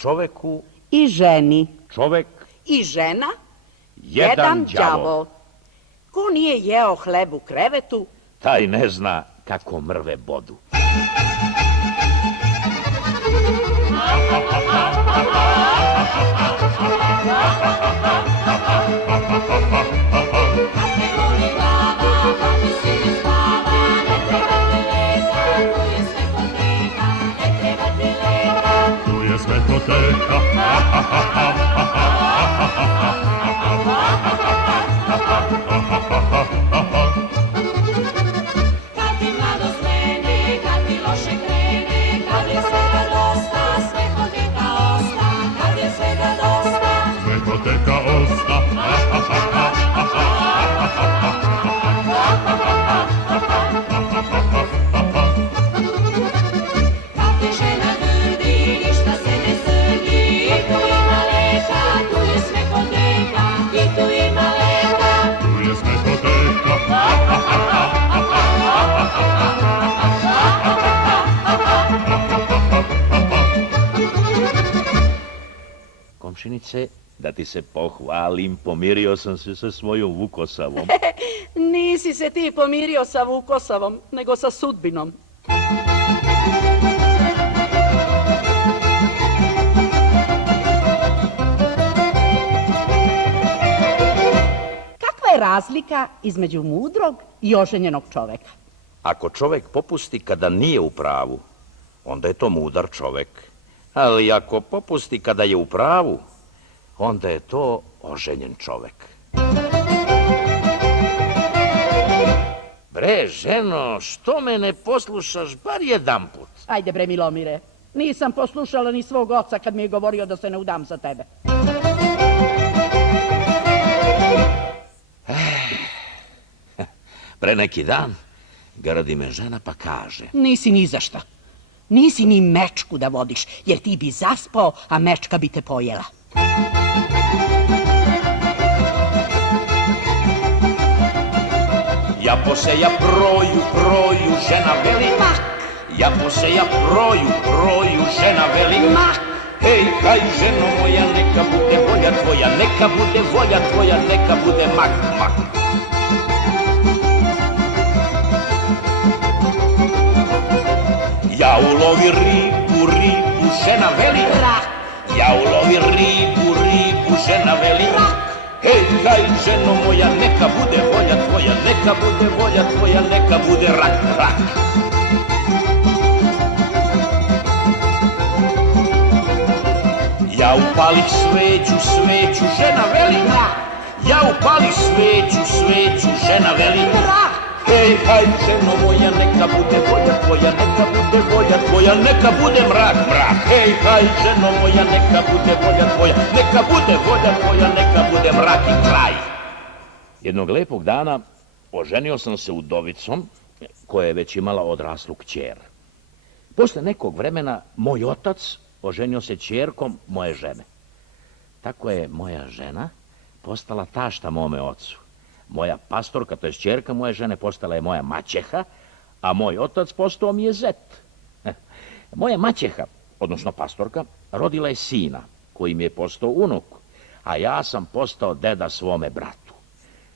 čoveku i ženi. Čovek I žena, jedan đavo. Ko nije jeo hleb u krevetu, Taj ne zna kako mrve bodu. Tu je svetoteka, Kad ti mladost mene, kad ti loše krene, kad je svega dosta, svetoteka osta. Kad je svega dosta, svetoteka osta. kad ti žena grdi, ništa se ne srdi. I tu ima leka, tu je svetoteka, i tu ima leka. Tu je svetoteka, Komšinice, da ti se pohvalim, pomirio sam se sa svojom Vukosavom. nisi se ti pomirio sa Vukosavom, nego sa sudbinom. Kakva je razlika između mudrog i oženjenog čoveka? Ako čovek popusti kada nije u pravu, onda je to mudar čovek. Ali ako popusti kada je u pravu, onda je to oženjen čovek. Bre, ženo, što me ne poslušaš bar jedanput? Ajde bre, Milomire, nisam poslušala ni svog oca kad mi je govorio da se ne udam za tebe. Pre neki dan gradi me žena pa kaže: Nisi ni za šta. Nisi ni mečku da vodiš, jer ti bi zaspao, a mečka bi te pojela. ja poseja proju, žena veli mak. Ja poseja proju, žena veli mak. Hej, kaj, ženo moja, neka bude volja tvoja, neka bude volja tvoja, neka bude mak, mak. Ja ulovi ribu, žena veli rak. Ja ulovi ribu, žena veli rak. Hej, kaj, ženo moja, neka bude volja tvoja, neka bude volja tvoja, neka bude rak, rak. Ja upalih sveću, žena veli rak. Ja upalih sveću, žena veli rak. Hej, haj, ženo moja, neka bude volja tvoja, neka bude volja tvoja, neka bude mrak, mrak. Hej, haj, ženo moja, neka bude volja tvoja, neka bude volja tvoja, neka bude mrak i kraj. Jednog lepog dana oženio sam se udovicom koja je već imala odraslu kćer. Posle nekog vremena moj otac oženio se ćerkom moje žene. Tako je moja žena postala tašta mome ocu. Moja pastorka, to je ćerka moje žene, postala je moja maćeha, a moj otac postao mi je zet. Moja maćeha, odnosno pastorka, rodila je sina, koji mi je postao unuk, a ja sam postao deda svome bratu.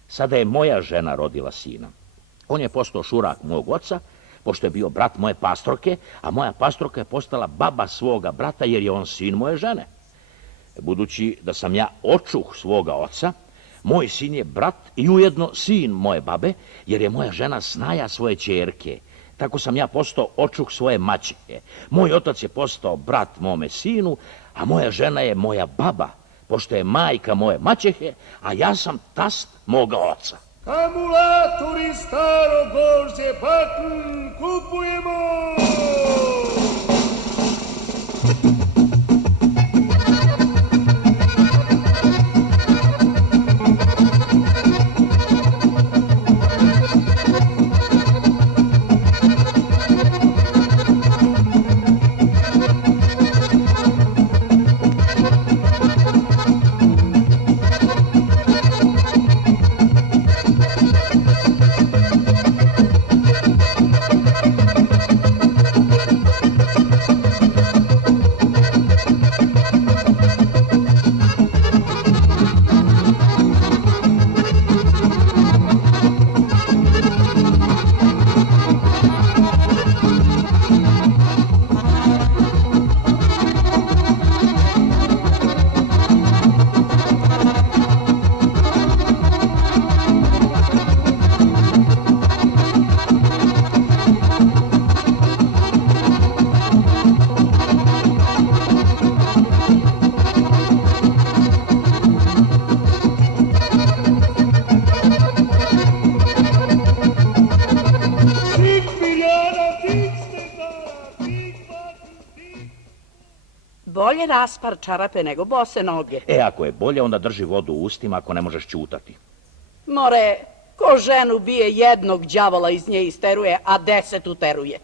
Sada je moja žena rodila sina. On je postao šurak mog oca, pošto je bio brat moje pastorke, a moja pastorka je postala baba svoga brata, jer je on sin moje žene. Budući da sam ja očuh svoga oca, moj sin je brat i ujedno sin moje babe, jer je moja žena snaja svoje ćerke. Tako sam ja postao očuh svoje maćehe. Moj otac je postao brat mome sinu, a moja žena je moja baba, pošto je majka moje maćehe, a ja sam tast moga oca. Akumulatori staro gvožđe patn kupujemo! Bolje raspar čarape nego bose noge. Ako je bolje, onda drži vodu u ustima ako ne možeš ćutati. More, ko ženu bije jednog đavola iz nje isteruje, a 10 uteruje.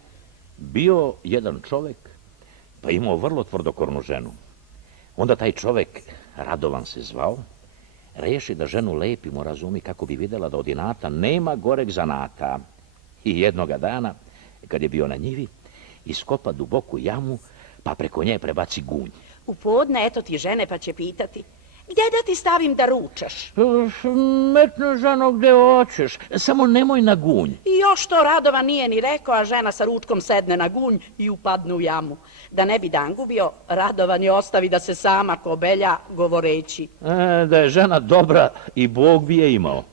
Bio jedan čovek, pa imao vrlo tvrdokornu ženu. Onda taj čovek, Radovan se zvao, reši da ženu lepimo, razumi, kako bi videla da od inata nema goreg zanata. I jednoga dana, kad je bio na njivi, iskopa duboku jamu, pa preko nje prebaci gunj. U podne, eto ti žene, pa će pitati, gdje da ti stavim da ručaš? Metno, ženo, gde hoćeš, samo nemoj na gunj. I još to Radovan nije ni rekao, a žena sa ručkom sedne na gunj i upadne u jamu. Da ne bi dan gubio, Radovan je ostavi da se sama kobelja, govoreći. Da je žena dobra i Bog bi je imao.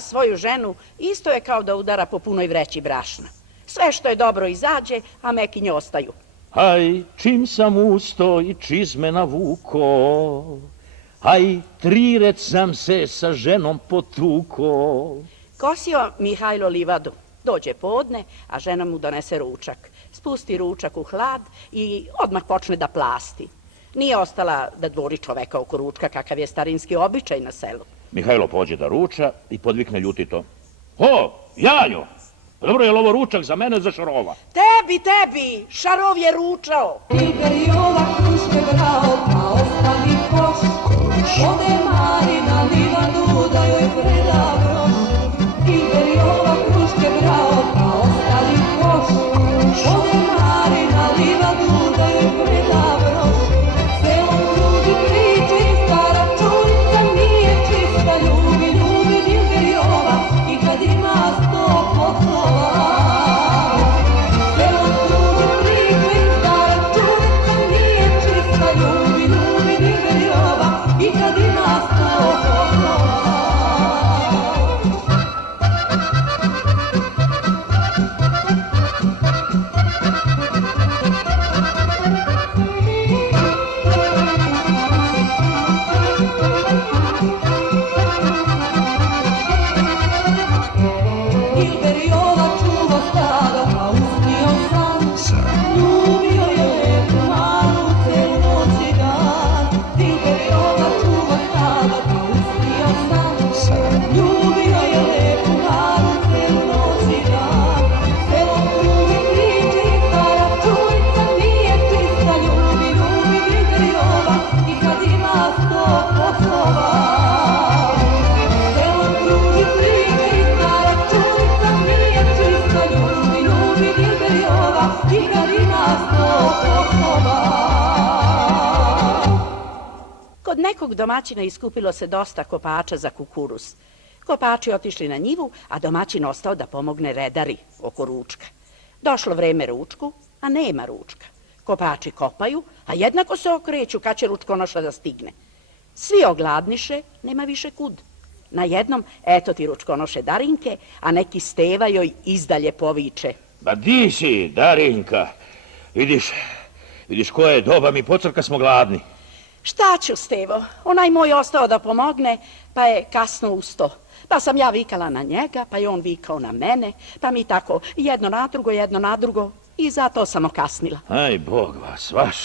Svoju ženu isto je kao da udara po punoj vreći brašna. Sve što je dobro izađe, a mekinje ostaju. Aj, čim sam usto i čizme navuko, aj, 3 ret sam se sa ženom potuko. Kosio Mihajlo livadu. Dođe podne, a žena mu donese ručak. Spusti ručak u hlad i odmah počne da plasti. Nije ostala da dvori čoveka oko ručka, kakav je starinski običaj na selu. Mihajlo pođe da ruča i podvikne ljutito. O, Janjo, dobro je li ovo ručak za mene, za Šarova? Tebi, Šarov je ručao. Iberjova kruške brao, pa ostavi koš. Ode Mari na livadu da joj preda groš. Iberjova kruške brao, pa ostavi koš. Ode Mari na livadu da joj preda groš. Selom ljudi priče i stara čujica nije čista. Ljubi Dilberjova i kad ima 100 poslova. Selom ljudi priče i stara čujica nije čista. Ljubi Dilberjova i kad ima 100 poslova. Dilberjova čuva stado, pa uspio san. Ljubio je lepu malu celu noć i dan. Dilberjova čuva stado, pa uspio san. Ljubio je lepu malu celu noć i dan. Selom kruži priče i stara čujica nije čista. Ljubi Dilberjova i kad ima 100 poslova. Selom kruži priče i stara čujica nije čista. Ljubi Dilberjova i kad ima 100 poslova. Kod nekog domaćina iskupilo se dosta kopača za kukuruz. Kopači otišli na njivu, a domaćin ostao da pomogne redari oko ručka. Došlo vreme ručku, a nema ručka. Kopači kopaju, a jednako se okreću kad će ručkonoša da stigne. Svi ogladniše, nema više kud. Na jednom, eto ti ručkonoše Darinke, a neki Steva joj izdalje poviče. Ba di si, Darinka? Vidiš koje je doba, mi pocrka smo gladni. Šta ću, Stevo? Onaj moj ostao da pomogne, pa je kasno usto. Pa sam ja vikala na njega, pa je on vikao na mene, pa mi tako jedno na drugo i zato sam okasnila. Aj, Bog vas, vaš.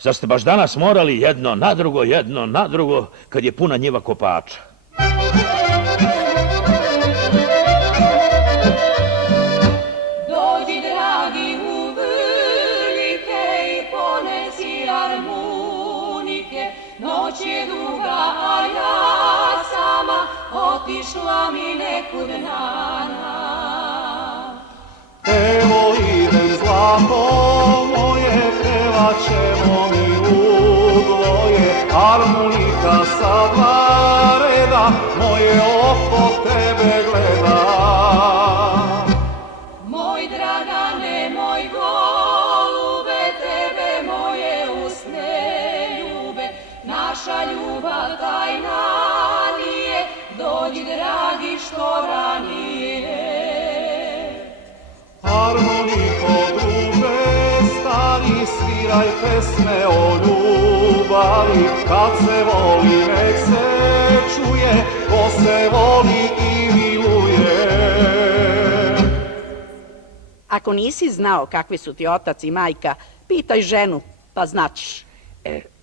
Zar ste baš danas morali jedno na drugo, kad je puna njiva kopača? Dođi, dragi, u vrlike i ponesi harmonike. Noć je duga, a ja sam otišla mi nekud nana. Evo idem zlato moje, pevat ćemo mi udvoje, harmonika sa dva reda, moje oko tebe gleda. Moj Dragane, moj golube, tebe moje usne ljube, naša ljubav tajna nije, dođi dragi što ranije. Harmoniko drube, stari, sviraj pesme o ljubavi, kad se voli nek se čuje, ko se voli i miluje. Ako nisi znao kakvi su ti otac i majka, pitaj ženu, pa značiš.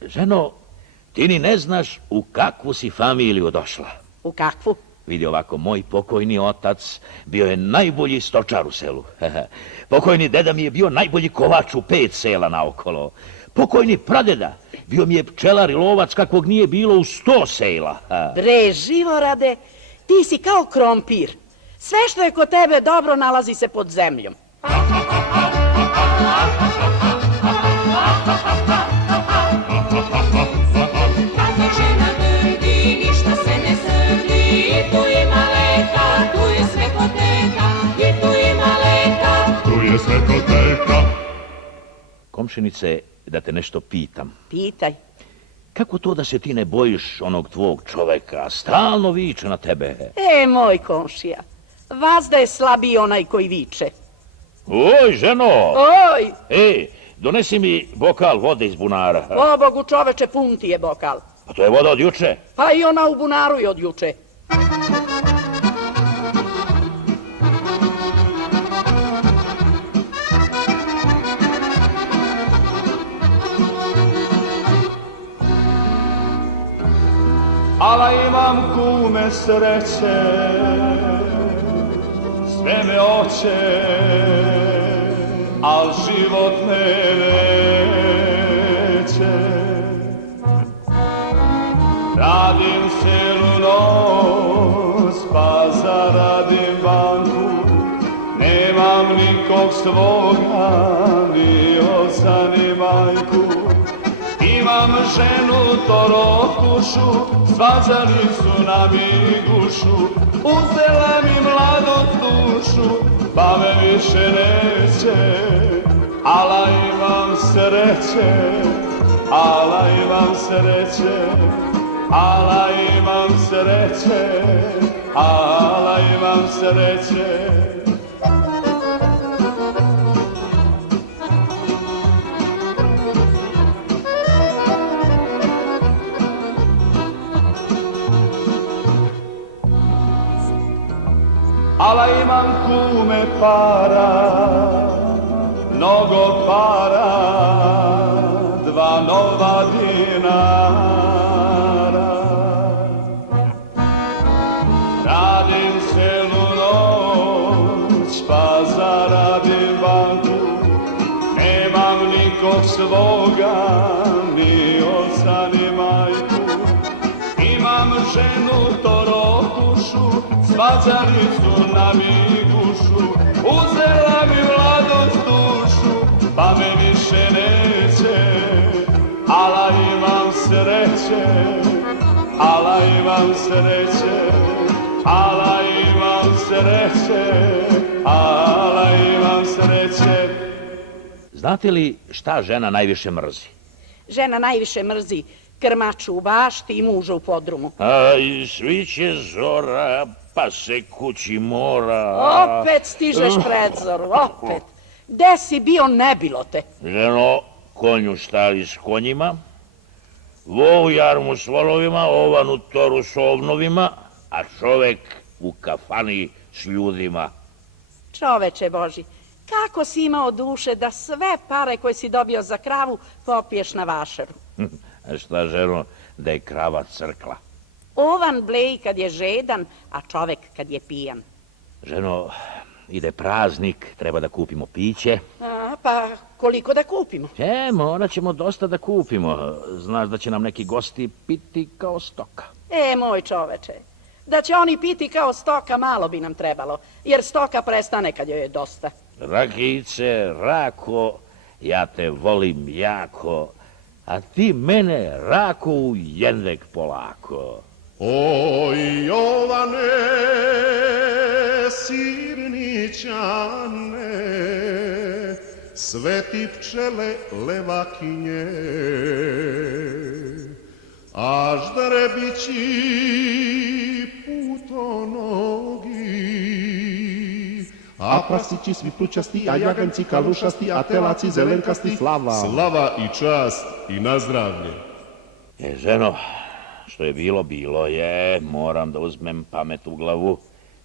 Ženo, ti ni ne znaš u kakvu si familiju došla. U kakvu? Vidi ovako, moj pokojni otac bio je najbolji stočar u selu. Pokojni deda mi je bio najbolji kovač u 5 sela naokolo. Pokojni pradeda bio mi je pčelar i lovac kakvog nije bilo u 100 sela. Bre, Živorade, ti si kao krompir. Sve što je kod tebe dobro nalazi se pod zemljom. Kako žena drdi, ništa se ne srdi, i tu ima leka, tu je sve koteka, i tu ima leka. Tu je svetoteka. Komšinice, da te nešto pitam. Pitaj. Kako to da se ti ne bojiš onog tvog čoveka? Stalno viče na tebe. Moj komšija, vazda je slabiji onaj koji viče. Oj, ženo! Oj, Donesi mi bokal vode iz bunara. o Bogu čoveče, pun ti je bokal. A to je voda od juče. Pa i ona u bunaru je od juče. Ala imam kume sreće, sve me oće, al život me neće. Radim celu noć, pa zaradim banku, nemam nikog svoga, ni oca ni majku. Imam ženu torokušu, svađanicu na migušu, uzela mi mladost dušu, pa me više neće. Ala imam sreće, ala imam sreće, ala imam sreće, ala imam sreće. Ala imam kume para, mnogo para, 2 nova dinara. Radim celu noć, pa zaradim banku, nemam nikog svoga, ni oca ni majku. Imam ženu torokušu, svađanicu na migušu, uzela mi mladost dušu, pa me više neće. Ala imam sreće, ala imam sreće, ala imam sreće, ala imam sreće. Znate li šta žena najviše mrzi? Žena najviše mrzi krmaču u bašti i muža u podrumu. Aj, sviće zora, pa se kući mora. Opet stižeš predzor, opet. Gde si bio, ne bilo te. Ženo, konju stali s konjima, vo u jarmu s volovima, ovan u toru s ovnovima, a čovek u kafani s ljudima. Čoveče Boži, kako si imao duše da sve pare koje si dobio za kravu popiješ na vašaru? A šta, ženo, da je krava crkla? Ovan bleji kad je žedan, a čovek kad je pijan. Ženo, ide praznik, treba da kupimo piće. Pa koliko da kupimo? Morat ćemo dosta da kupimo. Znaš da će nam neki gosti piti kao stoka. Moj čoveče, Da će oni piti kao stoka, malo bi nam trebalo, jer stoka prestane kad joj je dosta. Rakice, Rako, ja te volim jako, a ti mene, Rako, u jendek polako. Oj, Jovane, sirničane, sve ti pčele levakinje, a ždrebići putonogi, a prasići svi plućasti, a jaganci kalušasti, a telaci zelenkasti. Slava i čast i nazdravlje. Ženo, što je bilo, bilo je, moram da uzmem pamet u glavu,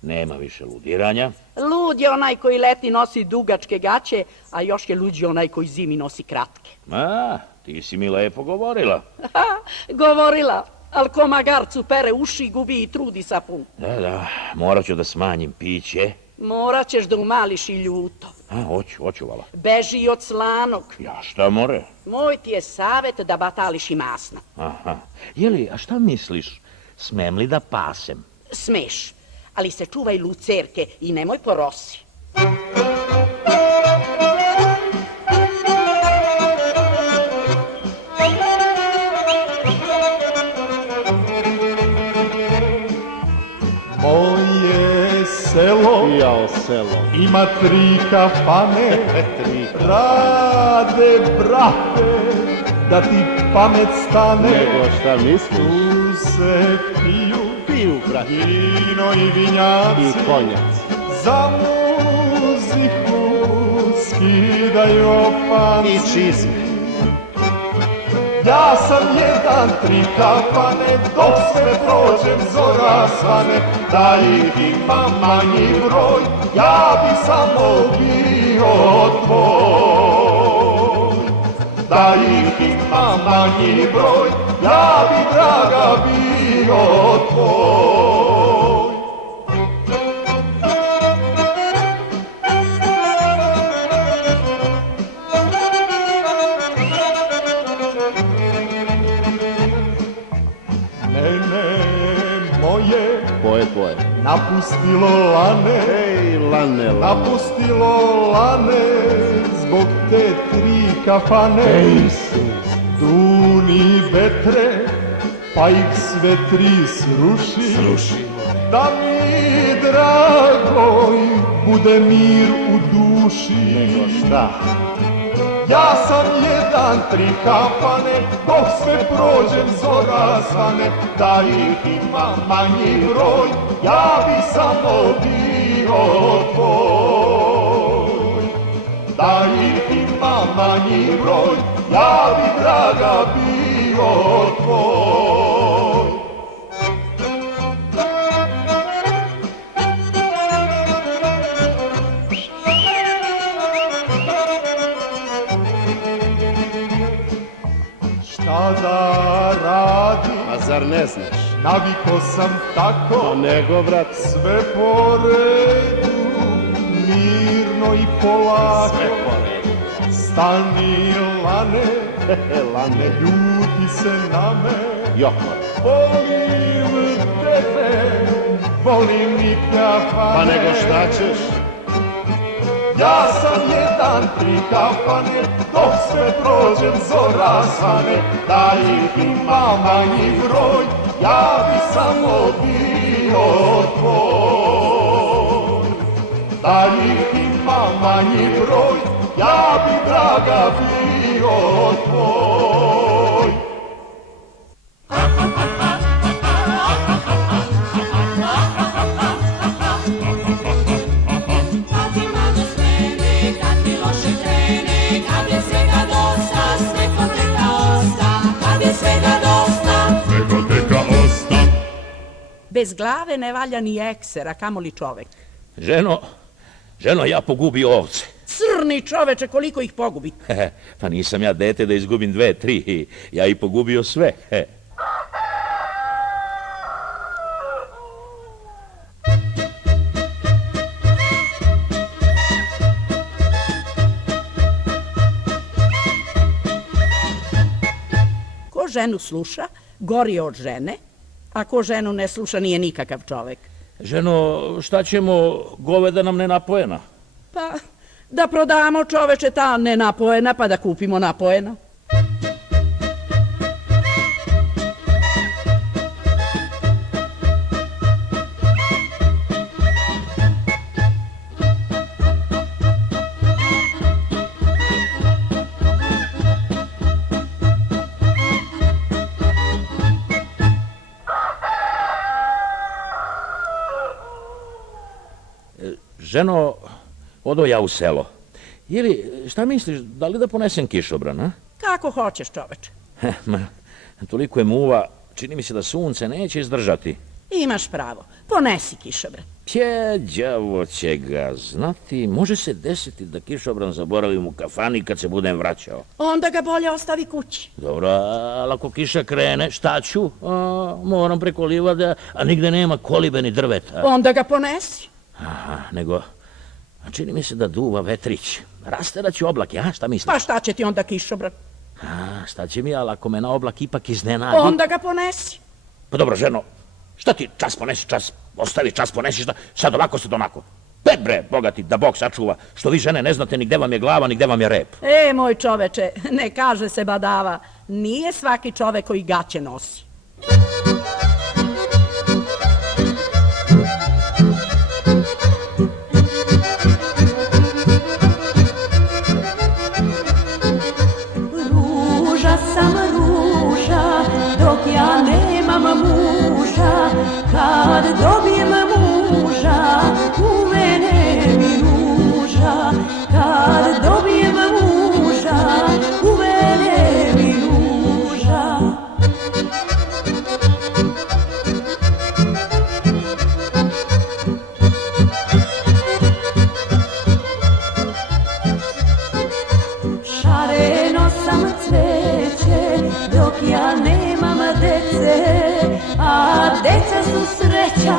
nema više ludiranja. Lud je onaj koji leti nosi dugačke gaće, a još je luđi onaj koji zimi nosi kratke. Ti si mi lepo govorila. Govorila, ali ko magarcu pere uši, gubi i trudi sapun. Da, morat ću da smanjim piće. Morat ćeš da umališ i ljuto. Hoću, vala. Beži od slanog. Ja šta more? Moj ti je savjet da batališ i masno. Jeli, a šta misliš, smem li da pasem? Smeš, ali se čuvaj lucerke i nemoj po rosi. Moje selo, ima 3 kafane, rade, brate, da ti pamet stane. Nego šta misliš? Tu se piju, brate. vino i vinjaci, I konjac. za muziku skidaju panci. I čizme. Ja sam jedan 3 kafane, dok sve prođem zora svane, da ih ima manji broj, ja bi samo bio tvoj. Da ih ima manji broj, ja bi draga bio tvoj. Tvoje. Napustilo lane, Lane. napustilo lane, zbog te 3 kafane. Duni vetre, pa ih sve 3 sruši. Da mi, dragoj, bude mir u duši. Nego šta? Ja sam jedan 3 kafane, dok sve prođem zora svane, da ih ima manji broj, ja bi samo bio tvoj. Da ih ima manji broj, ja bi draga bio tvoj. Šta da radim? A zar ne znaš? Naviko sam tako, Nego, brat. sve po redu, mirno i polako. Sve po redu. Stani, lane, Lane. ljuti se na me. Jokore. Volim tebe, volim i kafane. Pa nego šta ćeš? Ja sam jedan 3 kafane, dok sve prođem zora svane, da ih ima manji broj, ja bi samo bio tvoj. Da ih ima manji broj, ja bi draga bio tvoj. Bez glave ne valja ni ekser, a kamoli čovek. Ženo, ja pogubio ovce. Crni čoveče, koliko ih pogubi. Pa nisam ja dete da izgubim 2, 3, ja i pogubio sve. Ko ženu sluša, gori je od žene, A ko ženu ne sluša nije nikakav čovek. Ženo, šta ćemo, goveda nam nenapojena? Pa, da prodamo čoveče ta nenapojena, pa da kupimo napojena. Ženo, odo ja u selo. Ili, šta misliš, da li da ponesem kišobran, a? Kako hoćeš, čoveče. Toliko je muva, čini mi se da sunce neće izdržati. Imaš pravo, ponesi kišobran. Pje, đavo će ga znati, može se desiti da kišobran zaboravim u kafani kad se budem vraćao. Onda ga bolje ostavi kući. Dobro, ali ako kiša krene, šta ću? Moram preko livada, a nigde nema kolibe ni drveta. Onda ga ponesi. Aha, nego, čini mi se da duva vetrić. Rasteraću oblake, a šta misliš? Pa šta će ti onda kišobran? Šta će mi, ali ako me na oblak ipak iznenadi... Onda ga ponesi. Pa dobro, ženo, šta ti čas ponesi, čas ostavi, čas ponesi, šta? Sad ovako, sad onako. Pet bre, bogati, da Bog sačuva, što vi žene ne znate ni gde vam je glava, ni gde vam je rep. Moj čoveče, ne kaže se badava, nije svaki čovek koji gaće nosi. Ja nemam muža, kad dobijem muža, u mene mi ruža. Kad dobijem muža, u mene mi ruža. Šareno sam cveće, dok ja nemam dece, a deca su sreća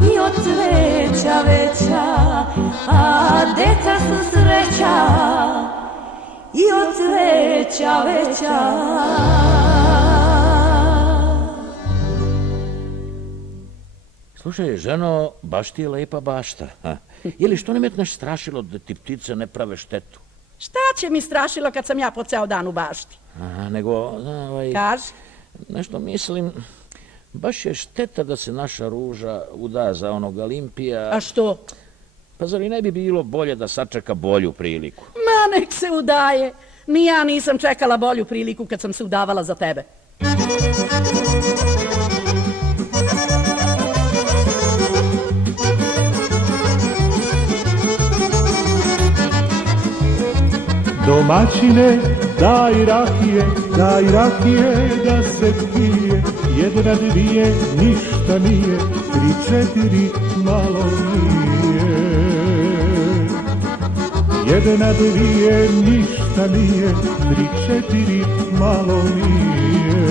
i od cveća veća, a deca su sreća i od cveća veća. Slušaj, ženo, baš ti je lepa bašta. Ili što ne metneš strašilo da ti ptice ne prave štetu? Šta će mi strašilo kad sam ja po ceo dan u bašti? Nego, Kaži. nešto mislim, baš je šteta da se naša ruža uda za onog Olimpija. A što? Pa zar i ne bi bilo bolje da sačeka bolju priliku? Ma nek se udaje. Ni ja nisam čekala bolju priliku kad sam se udavala za tebe. Domaćine, daj rakije da se pije. Jedna, dvije, ništa nije, 3, 4, malo nije. Jedna, dvije, ništa nije, 3, 4, malo nije.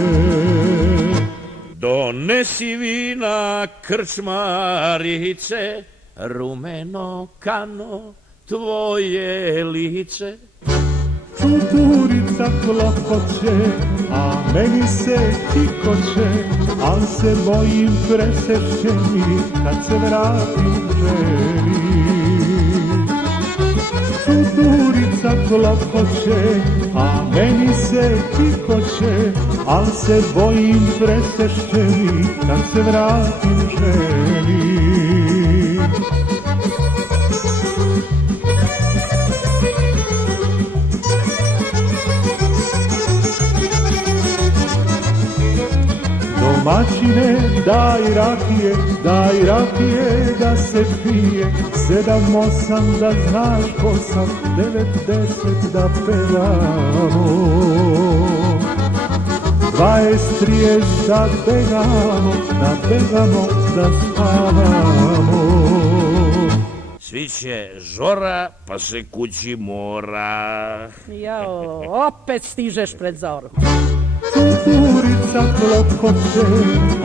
Donesi vina, krčmarice, rumeno kano, tvoje lice. Cuturica klopoće, a meni se tikoće, al se bojim presešće mi kad se vratim ženi. Cuturica klopoće, a meni se tikoće, al se bojim presešće mi kad se vratim ženi. Domaćine, daj rakije da se pije, 7, 8 da znaš ko sam, 9, 10 da pevamo, 20, 30 da begamo, da spavamo. Sviće žora, pa se kući mora. Jao, opet stižeš pred zoru. Cuturica klopoće,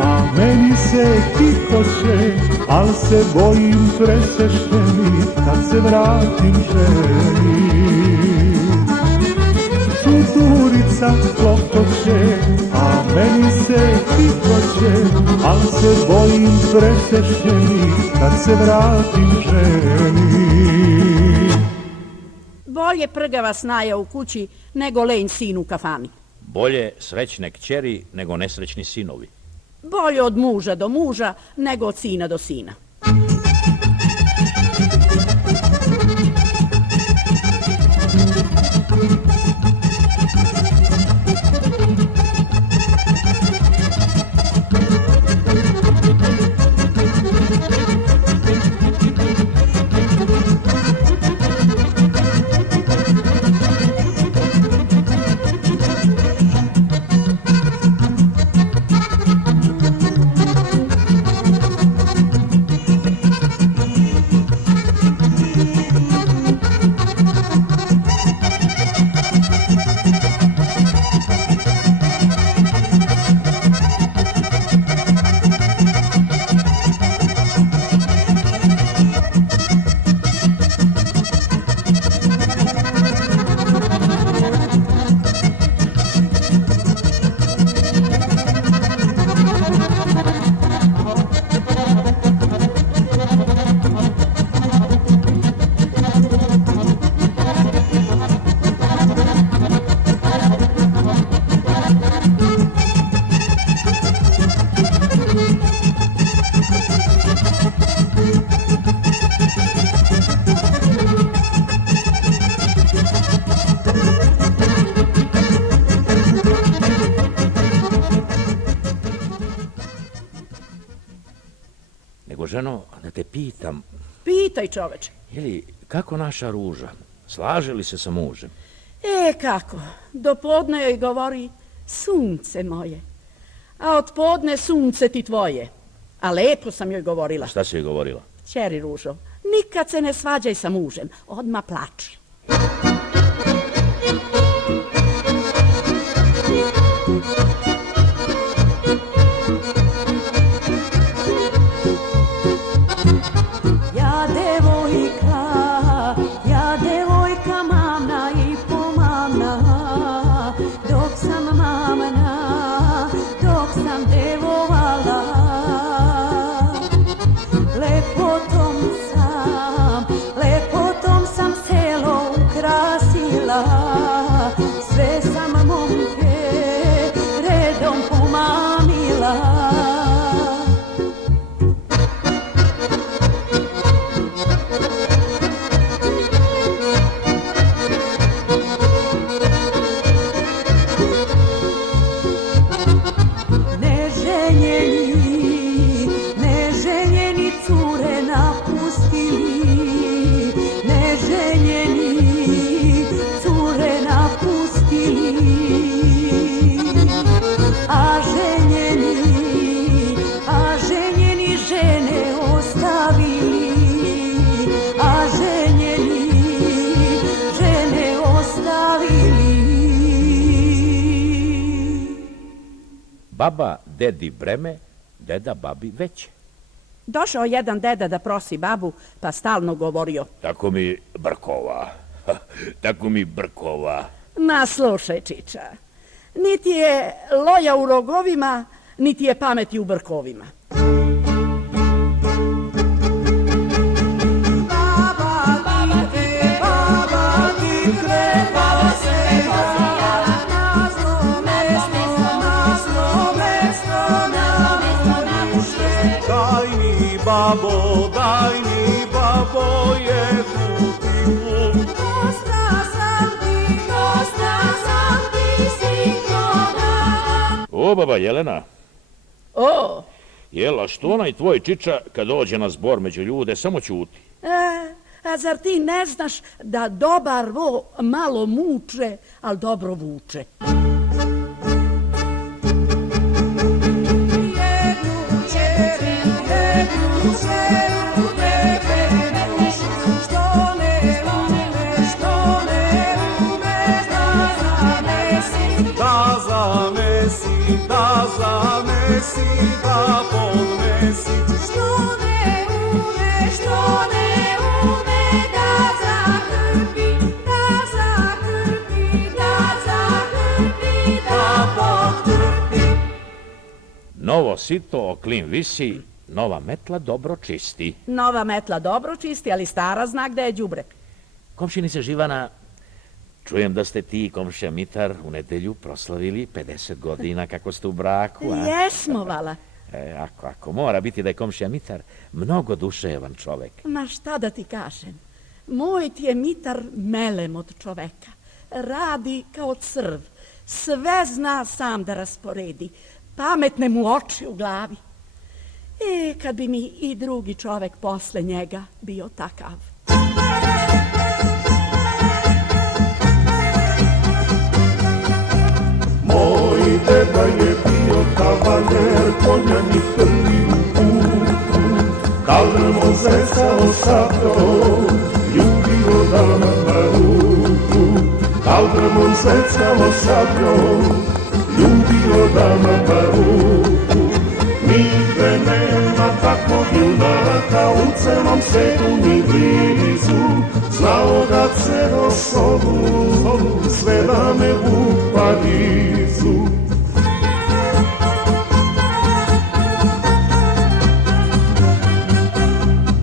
a meni se tikoće, al se bojim presešće mi kad se vratim ženi. Cuturica klopoće, a meni se tikoće, Al se bojim presešćeni kad se vratim ženi. Bolje prgava snaja u kući nego lenj sin u kafani. Bolje srećne kćeri nego nesrećni sinovi. Bolje od muža do muža nego od sina do sina. Nego, ženo, da te pitam, Pitaj, čoveče. kako naša Ruža? Slaže li se sa mužem? Kako? Do podne joj govori sunce moje, a od podne sunce ti tvoje. A lepo sam joj govorila. Šta si joj govorila? Ćeri Ružo, nikad se ne svađaj sa mužem, odmah plači. Ja devojka mamna i pomamna, dok sam mamna, dok sam devovala. Lepotom sam selo ukrasila, sve sam momke redom pomamila. Neženjeni cure napustili, neženjeni cure napustili, a ženjeni žene ostavili, a ženjeni žene ostavili. Baba dedi breme, deda babi veće. Došao jedan deda da prosi babu, pa stalno govorio. Tako mi brkova, tako mi brkova. Ma slušaj, čiča, niti je loja u rogovima, niti je pameti u brkovima. Daj mi babo jednu tipu. Dosta sam ti sinkoga. O, baba Jelena, O, jela što onaj tvoj čiča kad dođe na zbor među ljude samo ćuti? a zar ti ne znaš da dobar vo malo muče, ali dobro vuče? Da zanesi, da podnesi. Što ne ume da zakrpi, da potrpi. Novo sito o klin visi, nova metla dobro čisti. Nova metla dobro čisti, ali stara znak da je đubre. Komšinice Živana, čujem da ste ti i komšija Mitar u nedelju proslavili 50 godina kako ste u braku, a? Jesmo, vala. Ako mora biti da je komšija Mitar mnogo duševan čovek. Ma šta da ti kažem? Moj ti je Mitar melem od čoveka. Radi kao crv. Sve zna sam da rasporedi. Pametne mu oči u glavi. Kad bi mi i drugi čovek posle njega bio takav. Moj deda je bio kavaler, konjani prvi u putu. Kaldrmo zecao sabljo, ljubio dama na ruku. Kaldrmo zecao sabljo, ljubio dama na ruku. Nigde nema takvog junaka, u celom svetu ni blizu. Znao ga celo sobu, sve dame u Parizu.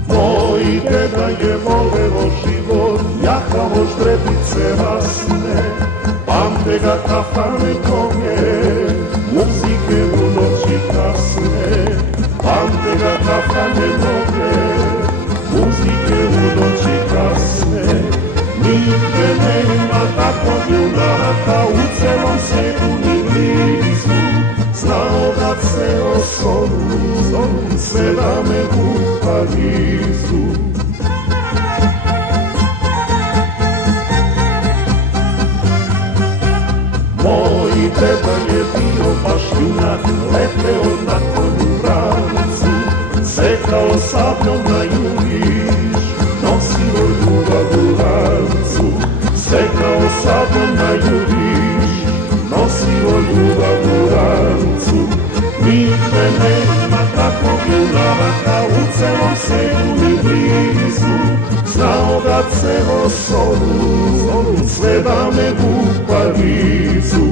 Moj deda je voleo život, jahavo ždrebice rasne. Pamte ga kafane mnoge, muzike u noći kasne. Pamte ga kafane mnoge, muzike u noći kasne. Nigde nema takvog junaka, u celom svetu ni blizu. Znao ga ceo sobu, sve dame u Parizu. Moj deda je bio baš junak, leteo na konju vrancu, sekao sabljom na jugiš, nosio ljubav u lancu. Sekao sabljom na jugiš, nosio ljubav u lancu. Nigde nema takvog junaka, u celom svetu ni blizu. Znao ga celo sobu, sve dame u Parizu.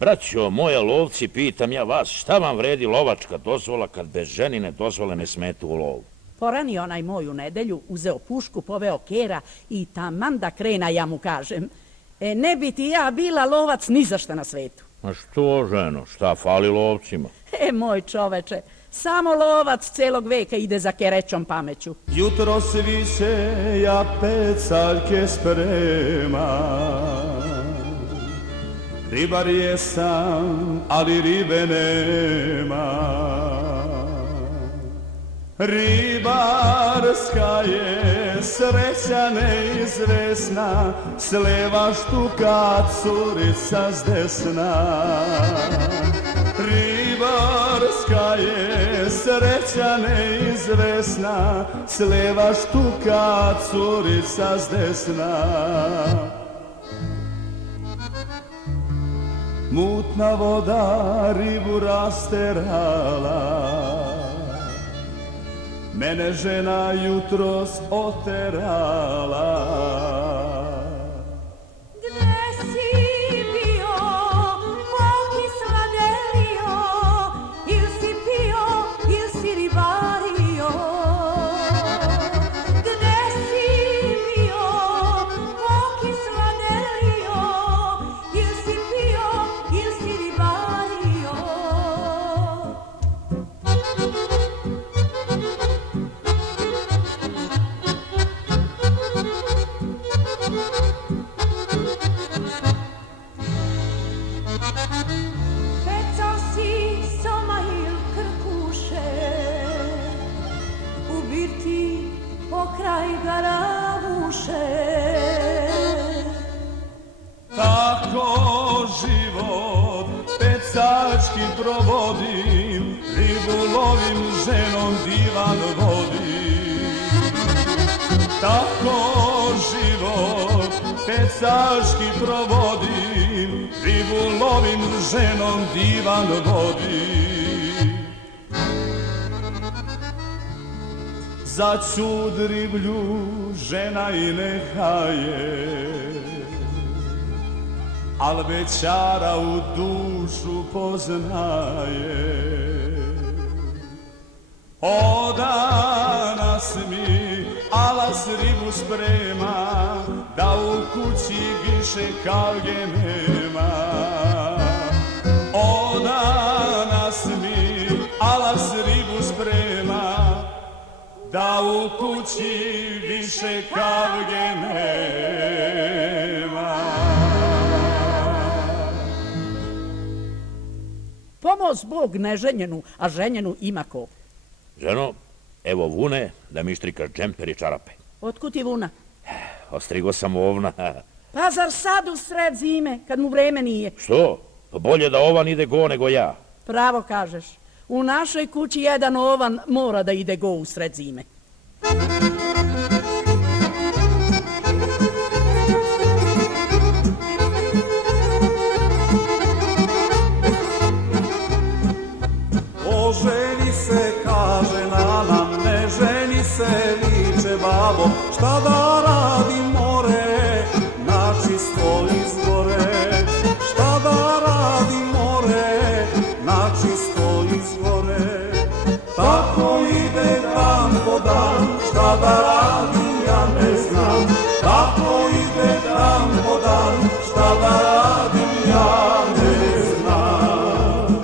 Braćo, moja lovci, pitam ja vas, šta vam vredi lovačka dozvola kad bez ženine dozvole ne smete u lovu? Porani onaj moj u nedelju, uzeo pušku, poveo kera i taman da krena, ja mu kažem. Ne bi ti ja bila lovac ni za šta na svetu. A što, ženo, šta fali lovcima? Moj čoveče, samo lovac celog veka ide za kerećom pameću. Jutro svi se ja pecaljke spremam. Ribar jesam, ali ribe nema. Ribarska je sreća neizvesna, sleva štuka curica s desna. Ribarska je sreća neizvesna, sleva štuka curica s desna. Mutna voda ribu rasterala, mene žena jutros oterala. Gde si bio, koliki sladelio, il si pio, il si ribario. Gde si bio, koliki sladelio, il si pio, il si ribario. Pecao si soma il krkuše, u birti pokraj garavuše. Tako život pecački provodim, ribu lovim, ženom divan vodim. Tako život pecački provodim, ribu lovim, ženom divan vodim. Za čud riblju žena i neka je, al bećara u dušu poznaje. O danas mi alas ribu sprema, da u kući više kalge nema. O danas mi alas ribu sprema, da u kući više kalge nema. Pomoz Bog neženjenu, a ženjenu ima ko. Ženo, evo vune da mi štrikaš džemper i čarape. Otkud ti vuna? Ostrigo sam ovna. Pa zar sad u sred zime, kad mu vreme nije? Što? Pa bolje da ovan ide go nego ja. Pravo kažeš. U našoj kući jedan ovan mora da ide go u sred zime. Oženi se, kaže nana, ne ženi se, viče babo, šta da radi more, na čisto izgore. Šta da radi more, na čisto izgore. Tako ide dan po dan, šta da radim ja ne znam. Tako ide dan po dan, šta da radim ja ne znam.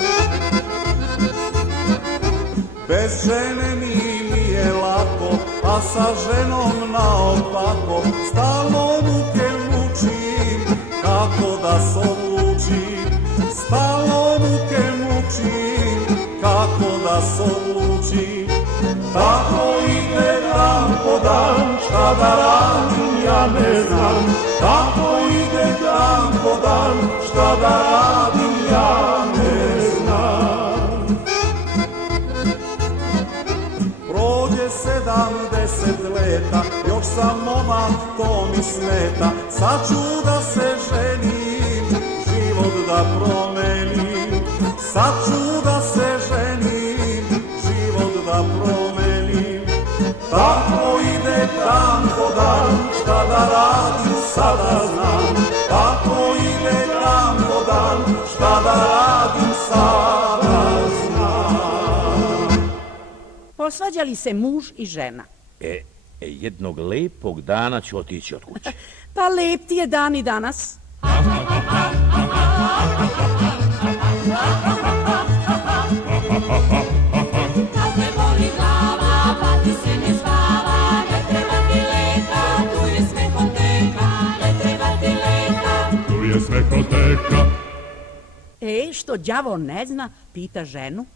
Bez žene mi nije lako, a sa ženom naopako, stalno muke mučim, kako da se odlučim. Stalno muke mučim, kako da se odlučim. Tako ide dan po dan, šta da radim ja ne znam. Tako ide dan po dan, šta da radim ja ne znam. Prođe 70 leta, još sam momak, to mi smeta. Sad ću da se ženim, život da promenim. Sad ću da se ženim, život da promenim. Tako ide dan po dan, šta da radim sada znam. Tako ide dan po dan, šta da radim sada znam. Posvađali se muž i žena. Jednog lepog dana ću otići od kuće. Pa lep ti je dan i danas. Kad me boli glava, pa ti se ne spava, ne treba ti leka, tu je smehoteka, ne treba ti leka. Tu je smehoteka. Što đavo ne zna, pita ženu.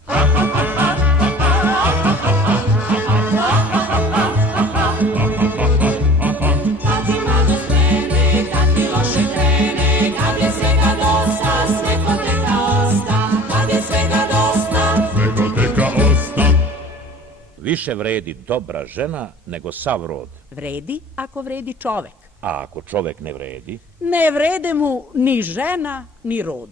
Kad ti malo sprene, kad ti loše krene, kad je svega dosta, smehoteka osta. Kad je svega dosta, Smehoteka osta. Više vredi dobra žena nego sav rod. Vredi ako vredi čovek. A ako čovek ne vredi, Ne vrede mu ni žena, ni rod.